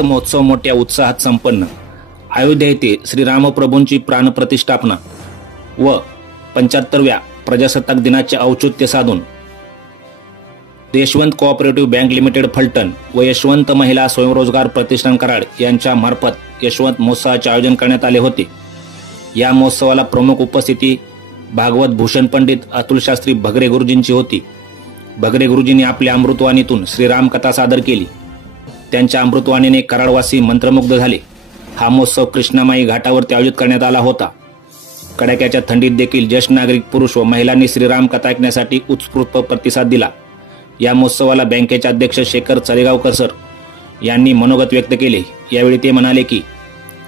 महोत्सव मोठ्या उत्साहात संपन्न. अयोध्या येथे श्रीरामप्रभूंची प्राणप्रतिष्ठापना व 75व्या प्रजासत्ताक दिनाचे औचित्य साधून Yashwant cooperative bank limited Phaltan व यशवंत महिला स्वयंरोजगार प्रतिष्ठान कराड यांच्या मार्फत यशवंत महोत्सवाचे आयोजन करण्यात आले होते. या महोत्सवाला प्रमुख उपस्थिती भागवत भूषण पंडित अतुल शास्त्री भगरे गुरुजींची होती. भगरे गुरुजींनी आपल्या अमृतवाणीतून श्रीराम कथा सादर केली. त्यांच्या अमृतवाणीने कराडवासी मंत्रमुग्ध झाले. हा महोत्सव कृष्णामाई घाटावरती आयोजित करण्यात आला होता. कडाक्याच्या थंडीत देखील ज्येष्ठ नागरिक पुरुष व महिलांनी श्रीराम कथा ऐकण्यासाठी उत्स्फूर्त प्रतिसाद दिला. या महोत्सवाला बँकेचे अध्यक्ष शेखर चरेगावकर सर यांनी मनोगत व्यक्त केले. यावेळी ते म्हणाले की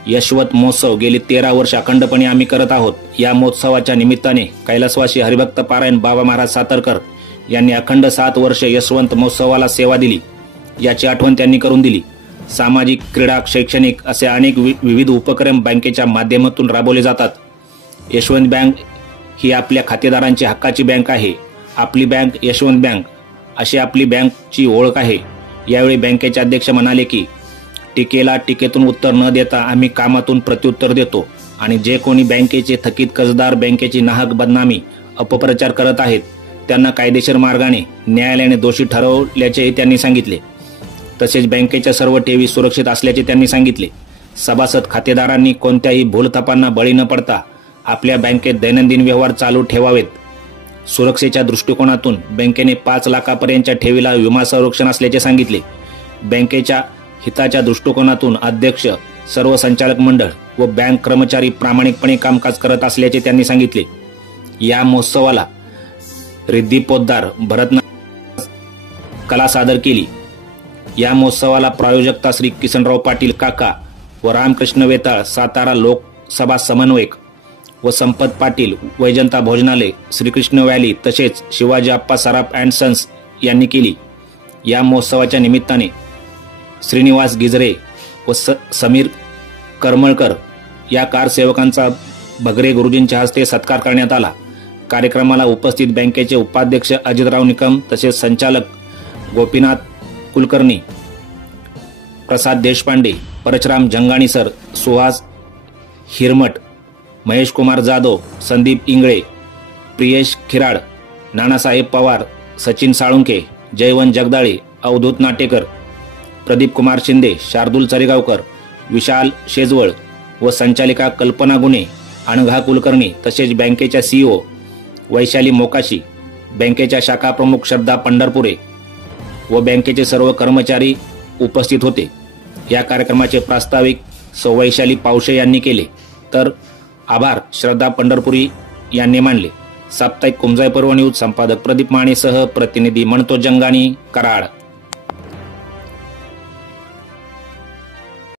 यशवंत महोत्सव गेली 13 वर्ष अखंडपणे आम्ही करत आहोत. या महोत्सवाच्या निमित्ताने कैलासवासी हरिभक्त पारायण बाबा महाराज सातारकर यांनी अखंड 7 वर्ष यशवंत महोत्सवाला सेवा दिली याची आठवण त्यांनी करून दिली. सामाजिक, क्रीडा, शैक्षणिक असे अनेक विविध उपक्रम बँकेच्या माध्यमातून राबवले जातात. यशवंत बँक ही आपल्या खातेदारांची हक्काची बँक आहे. आपली बँक यशवंत बँक अशी आपली बँकची ओळख आहे. यावेळी बँकेचे अध्यक्ष म्हणाले की टीकेला टीकेतून उत्तर न देता आम्ही कामातून प्रत्युत्तर देतो आणि जे कोणी बँकेचे थकीत कर्जदार बँकेची नाहक बदनामी, अपप्रचार करत आहेत त्यांना कायदेशीर मार्गाने न्यायालयाने दोषी ठरवल्याचे त्यांनी सांगितले. तसेच बँकेच्या सर्व ठेवी सुरक्षित असल्याचे त्यांनी सांगितले. सभासद खातेदारांनी कोणत्याही भूलथापांना बळी न पडता आपल्या बँकेत दैनंदिन व्यवहार चालू ठेवावेत. सुरक्षेच्या दृष्टिकोनातून बँकेने 5 लाखापर्यंतच्या ठेवीला विमा संरक्षण असल्याचे सांगितले. बँकेच्या हिताच्या दृष्टिकोनातून अध्यक्ष, सर्व संचालक मंडळ व बँक कर्मचारी प्रामाणिकपणे कामकाज करत असल्याचे त्यांनी सांगितले. या महोत्सवाला रिद्धी पोद्दार भरतनाट्य कला सादर केली. या महोत्सवाला प्रायोजकता श्री किसनराव पाटील काका व रामकृष्ण वेताळ सातारा लोकसभा समन्वयक व संपत पाटील वैजंता भोजनालय श्रीकृष्ण व्हॅली तसेच शिवाजी आप्पा सराफ अँड सन्स यांनी केली. या महोत्सवाच्या निमित्ताने श्रीनिवास गिजरे व समीर करमळकर या कारसेवकांचा भगरे गुरुजींच्या हस्ते सत्कार करण्यात आला. कार्यक्रमाला उपस्थित बँकेचे उपाध्यक्ष अजितराव निकम तसेच संचालक गोपीनाथ कुलकर्णी, प्रसाद देशपांडे, परशुराम जंगाणी सर, सुहास हिरमठ, महेश कुमार जाधव, संदीप इंगळे, प्रियेश खिराड, नानासाहेब पवार, सचिन साळुंके, जयवंत जगदाळे, अवधूत नाटेकर, प्रदीप कुमार शिंदे, शार्दूल चरेगावकर, विशाल शेजवळ व संचालिका कल्पना गुणे, अनघा कुलकर्णी तसेच बँकेच्या CEO वैशाली मोकाशी, बँकेच्या शाखा प्रमुख श्रद्धा पंढरपुरे व बँकेचे सर्व कर्मचारी उपस्थित होते. या कार्यक्रमाचे प्रास्ताविक सौ वैशाली पावशे यांनी केले तर आभार श्रद्धा पंढरपुरी यांनी मानले. साप्ताहिक कुमजाई पर्व न्यूज संपादक प्रदीप मानेसह प्रतिनिधी मनतोष जंगाणी, कराड.